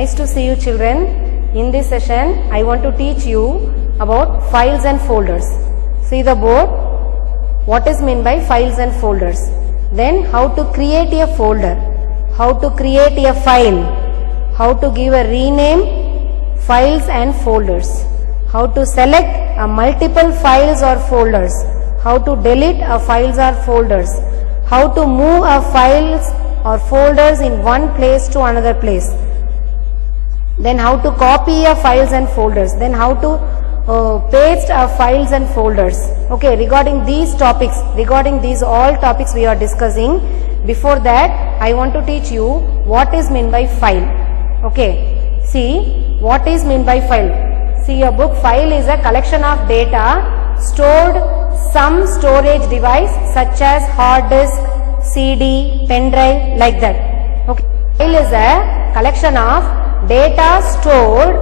Nice to see you children. In this session, I want to teach you about files and folders. See the board. What is meant by files and folders? Then how to create a folder, how to create a file, how to give a rename files and folders, how to select a multiple files or folders, how to delete a files or folders, how to move a files or folders in one place to another place, then how to copy a files and folders, then how to paste a files and folders. Okay, regarding these topics, regarding these all topics we are discussing. Before that, I want to teach you what is meant by file. Okay, see what is meant by file. See a book. File is a collection of data stored some storage device such as hard disk, CD, pen drive, like that. Okay, file is a collection of data stored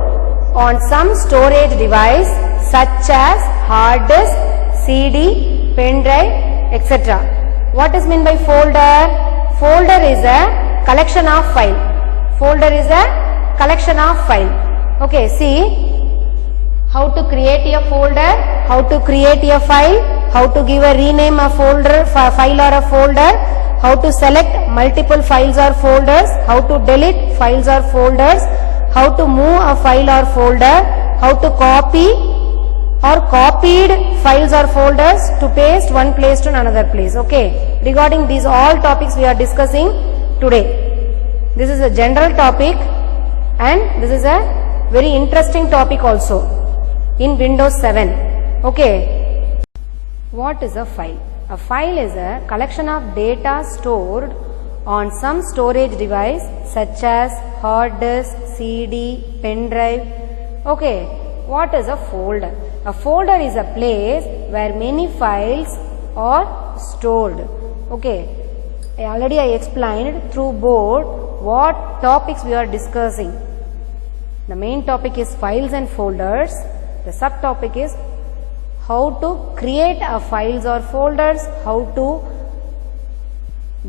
on some storage device such as hard disk, CD, pen drive, etc. What is meant by folder? Folder is a collection of file. Folder is a collection of file. Okay, see how to create a folder, how to create a file, how to give a rename a folder, file or a folder, how to select multiple files or folders, how to delete files or folders, how to move a file or folder, how to copy or copied files or folders to paste one place to another place. Okay, regarding these all topics we are discussing today. This is a general topic and this is a very interesting topic also in Windows 7. Okay, what is a file? A file is a collection of data stored on some storage device such as hard disk, CD, pen drive. Okay, what is a folder? A folder is a place where many files are stored. Okay, already I explained through board what topics we are discussing. The main topic is files and folders. The subtopic is how to create a files or folders, how to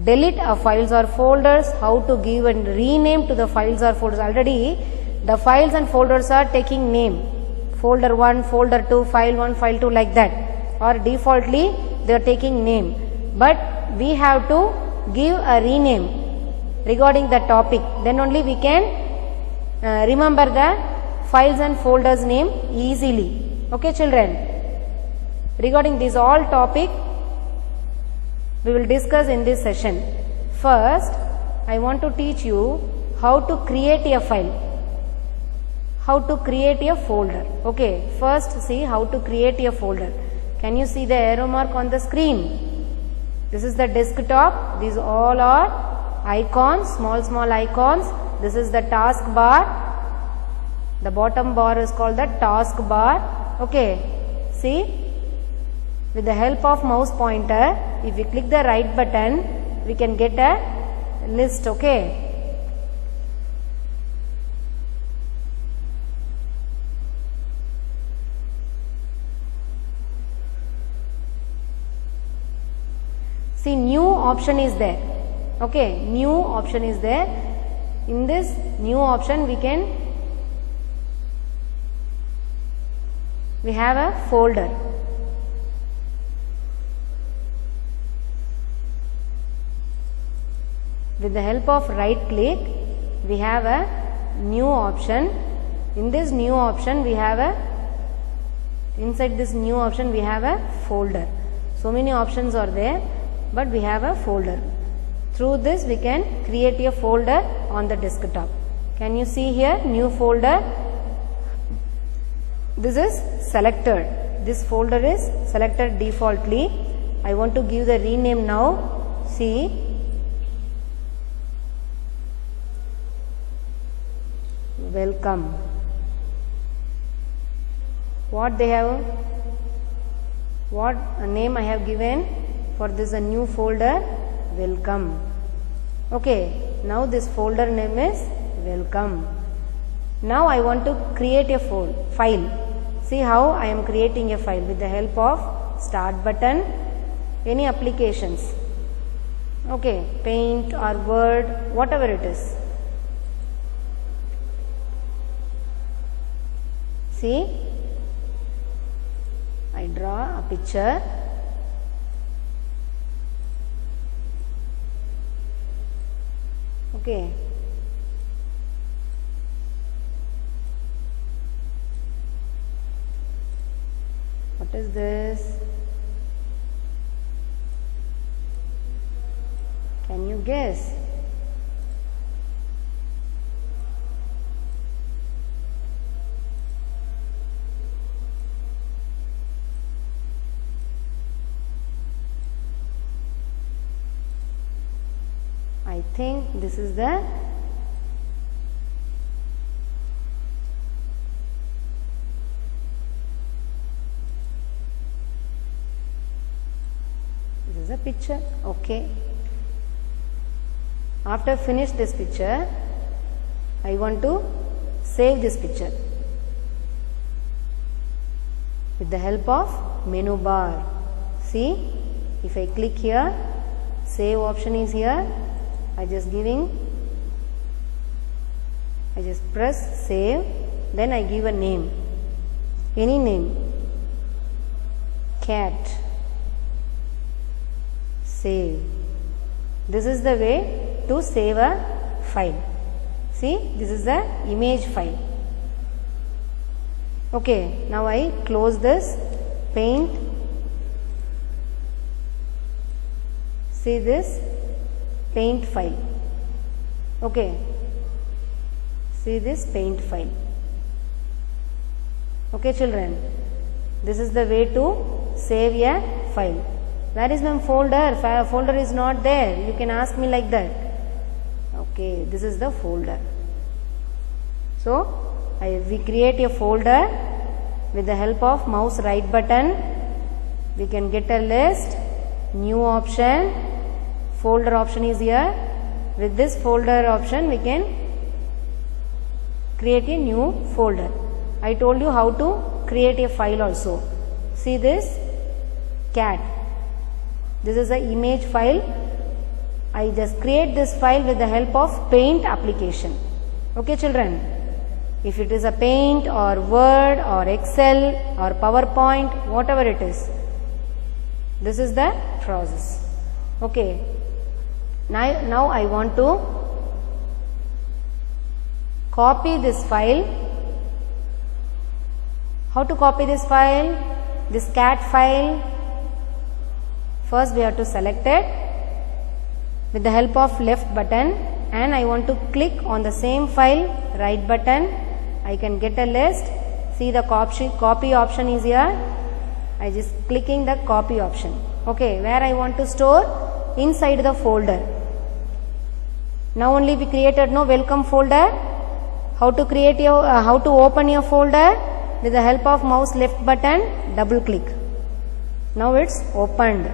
delete a files or folders, how to give a rename to the files or folders. Already the files and folders are taking name. Folder 1, folder 2, file 1, file 2, like that, or defaultly they are taking name. But we have to give a rename regarding the topic. Then only we can remember the files and folders name easily. Okay children, regarding this all topic we will discuss in this session. First, I want to teach you how to create a file, how to create a folder. Okay, first see how to create a folder. Can you see the arrow mark on the screen? This is the desktop. These all are icons, small icons. This is the task bar. The bottom bar is called the task bar. Okay, see, with the help of mouse pointer, if we click the right button, we can get a list. Okay, see, new option is there. Okay, new option is there. In this new option we have a folder. With the help of right click, we have a new option. In this new option, we have a, inside this new option, we have a folder. So many options are there, but we have a folder. Through this, we can create a folder on the desktop. Can you see here, new folder? This is selected. This folder is selected defaultly. I want to give the rename now. See, welcome. What they have, what name I have given for this a new folder? Welcome. Okay, now this folder name is welcome. Now I want to create a file. See how I am creating a file with the help of start button, any applications. Okay, Paint or Word, whatever it is. See, I draw a picture. Okay. What is this? Can you guess? I think this is the picture. Okay. After finish this picture, I want to save this picture with the help of menu bar. See, if I click here, save option is here. I just press save, then I give a name, any name, cat, save. This is the way to save a file. See, this is the image file. Okay, now I close this, paint. See this paint file. Okay, see this paint file. Okay children, this is the way to save a file. Where is my folder? Folder is not there. You can ask me like that. Okay, this is the folder. So, we create a folder with the help of mouse right button. We can get a list, new option, folder option is here. With this folder option, we can create a new folder. I told you how to create a file also. See this cat. This is an image file. I just create this file with the help of paint application. Okay children. If it is a paint or Word or Excel or PowerPoint, whatever it is. This is the process. Okay. Now I want to copy this file. How to copy this file? This cat file. First we have to select it with the help of left button, and I want to click on the same file, right button. I can get a list. See the copy option is here. I just clicking the copy option. Okay, where I want to store? Inside the folder. Now only we created no welcome folder. How to create your how to open your folder? With the help of mouse left button, double click. Now it's opened.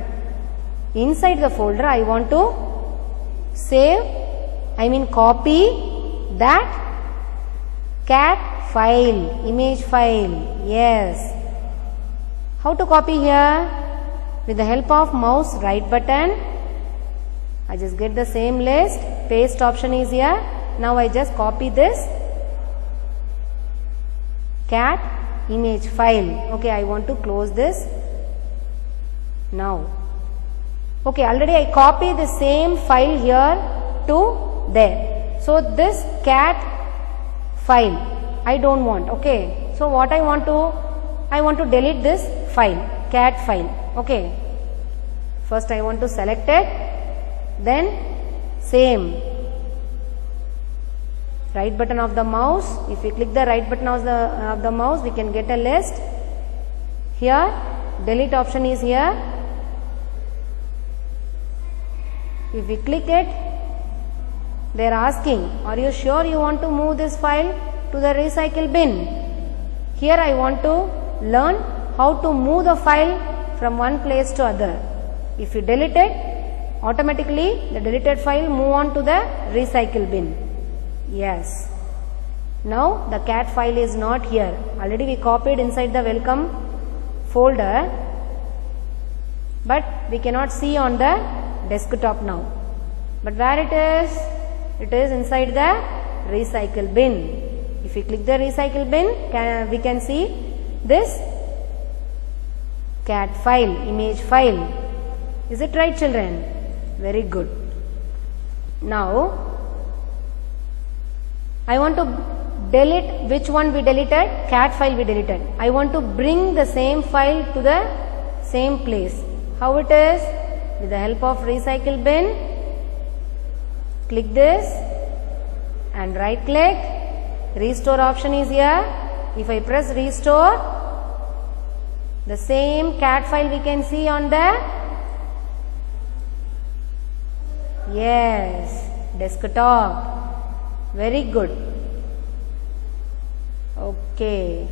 Inside the folder I want to save, copy that cat file, image file. Yes. How to copy here? With the help of mouse right button, I just get the same list, paste option is here. Now I just copy this cat image file. Okay, I want to close this now. Okay, already I copy the same file here to there. So this cat file I don't want. Okay, so what I want to delete this file, cat file. Okay, first I want to select it, then same right button of the mouse. If we click the right button of the mouse, we can get a list. Here delete option is here. If we click it, they are asking, are you sure you want to move this file to the recycle bin? Here I want to learn how to move the file from one place to other. If you delete it, automatically the deleted file move on to the recycle bin. Yes. Now the cat file is not here. Already we copied inside the welcome folder, but we cannot see on the desktop now. But where it is? It is inside the recycle bin. If If we click the recycle bin, we can see this cat file, image file. Is it right, children? Very good. Now, I want to delete which one we deleted? Cat file we deleted. I want to bring the same file to the same place. How it is? With the help of recycle bin, click this and right click. Restore option is here. If I press restore, the same cat file we can see on the desktop. Very good. Okay.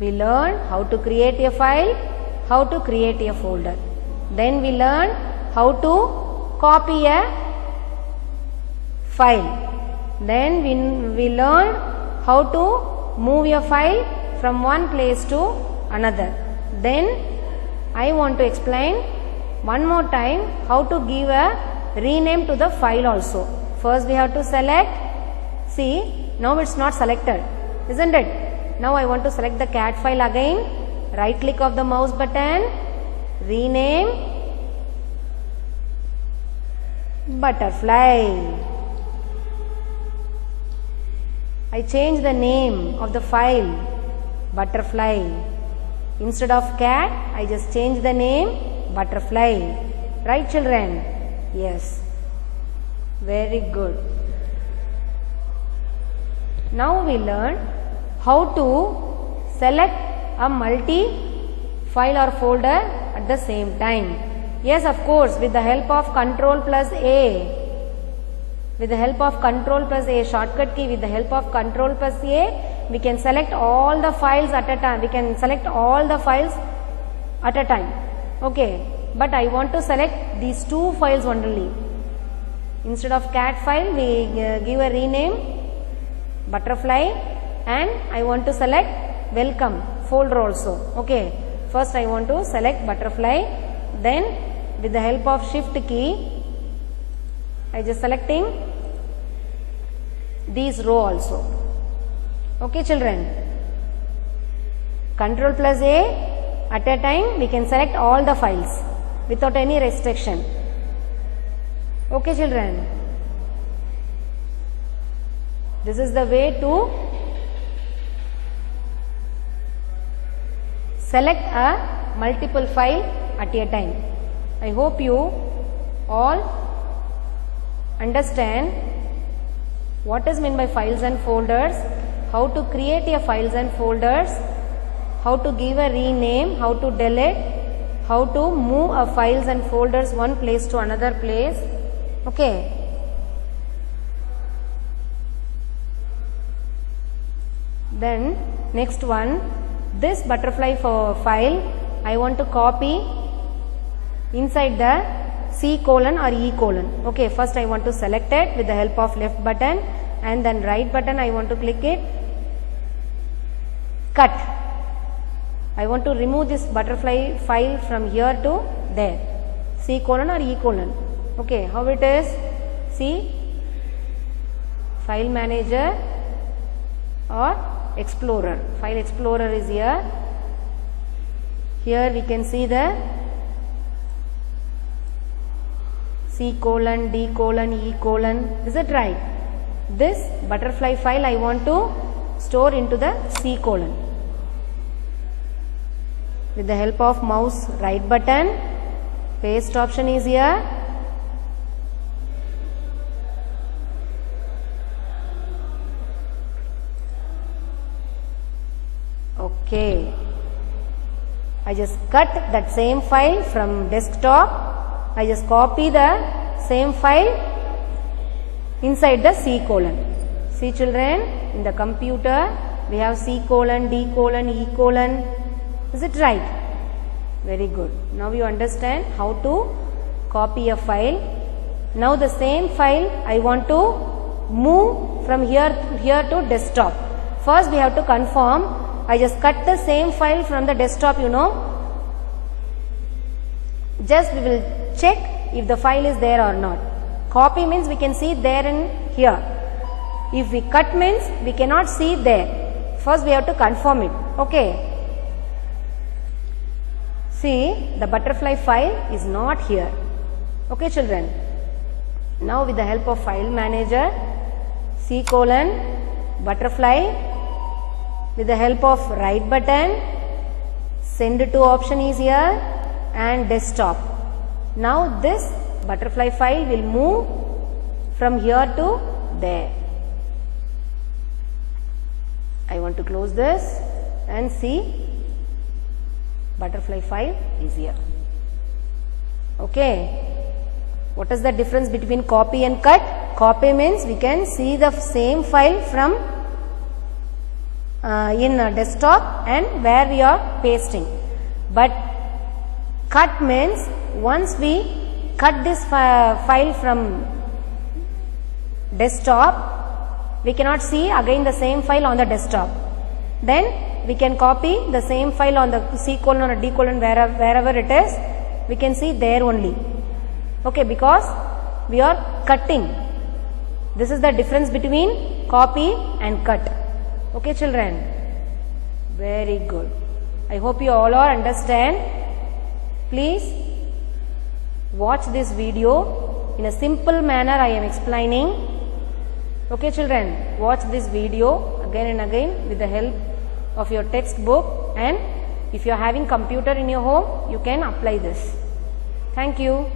We learned how to create a file, how to create a folder. Then we learned how to copy a file. Then we learned how to move a file from one place to another. Then I want to explain one more time how to give a rename to the file also. First we have to select. See, now it's not selected, isn't it? Now I want to select the cat file again. Right click of the mouse button, rename butterfly. I change the name of the file butterfly. Instead of cat, I just change the name butterfly. Right, children? Yes. Very good. Now we learn how to select a multi file or folder at the same time. Yes, of course, with the help of Ctrl plus A. With the help of Ctrl plus A, shortcut key, with the help of Ctrl plus A, we can select all the files at a time. We can select all the files at a time. Okay, but I want to select these two files only. Instead of cat file, we give a rename butterfly, and I want to select welcome folder also. Okay, first I want to select butterfly, then with the help of shift key, I just selecting these row also. Okay, children. Ctrl plus A, at a time we can select all the files without any restriction. Okay, children. This is the way to select a multiple file at a time. I hope you all understand what is meant by files and folders, how to create a files and folders, how to give a rename, how to delete, how to move a files and folders one place to another place. Okay. Then next one, this butterfly file I want to copy inside the C colon or E colon. Okay, first I want to select it with the help of left button, and then right button I want to click it, cut. I want to remove this butterfly file from here to there, C colon or E colon. Okay, how it is? See, file manager or explorer. File explorer is here. Here we can see the C colon, D colon, E colon. Is it right? This butterfly file I want to store into the C colon. With the help of mouse right button, paste option is here. Okay. I just cut that same file from desktop. I just copy the same file inside the C colon. See, children, in the computer we have C colon, D colon, E colon. Is it right? Very good. Now you understand how to copy a file. Now the same file I want to move from here to desktop. First we have to confirm. I just cut the same file from the desktop, you know. Just we will check if the file is there or not. Copy means we can see there and here. If we cut means we cannot see there. First we have to confirm it. Okay. See, the butterfly file is not here. Okay children. Now with the help of file manager, C:, butterfly, with the help of right button, send to option is here and desktop. Now this butterfly file will move from here to there. I want to close this and see butterfly file is here. Okay. What is the difference between copy and cut? Copy means we can see the same file from in a desktop and where we are pasting. But cut means once we cut this file from desktop, we cannot see again the same file on the desktop. Then we can copy the same file on the C:, or D:, wherever it is, we can see there only. Okay, because we are cutting. This is the difference between copy and cut. Okay children, very good. I hope you all are understand. Please watch this video in a simple manner. I am explaining. Okay children, watch this video again and again with the help of your textbook, and if you are having computer in your home, you can apply this. Thank you.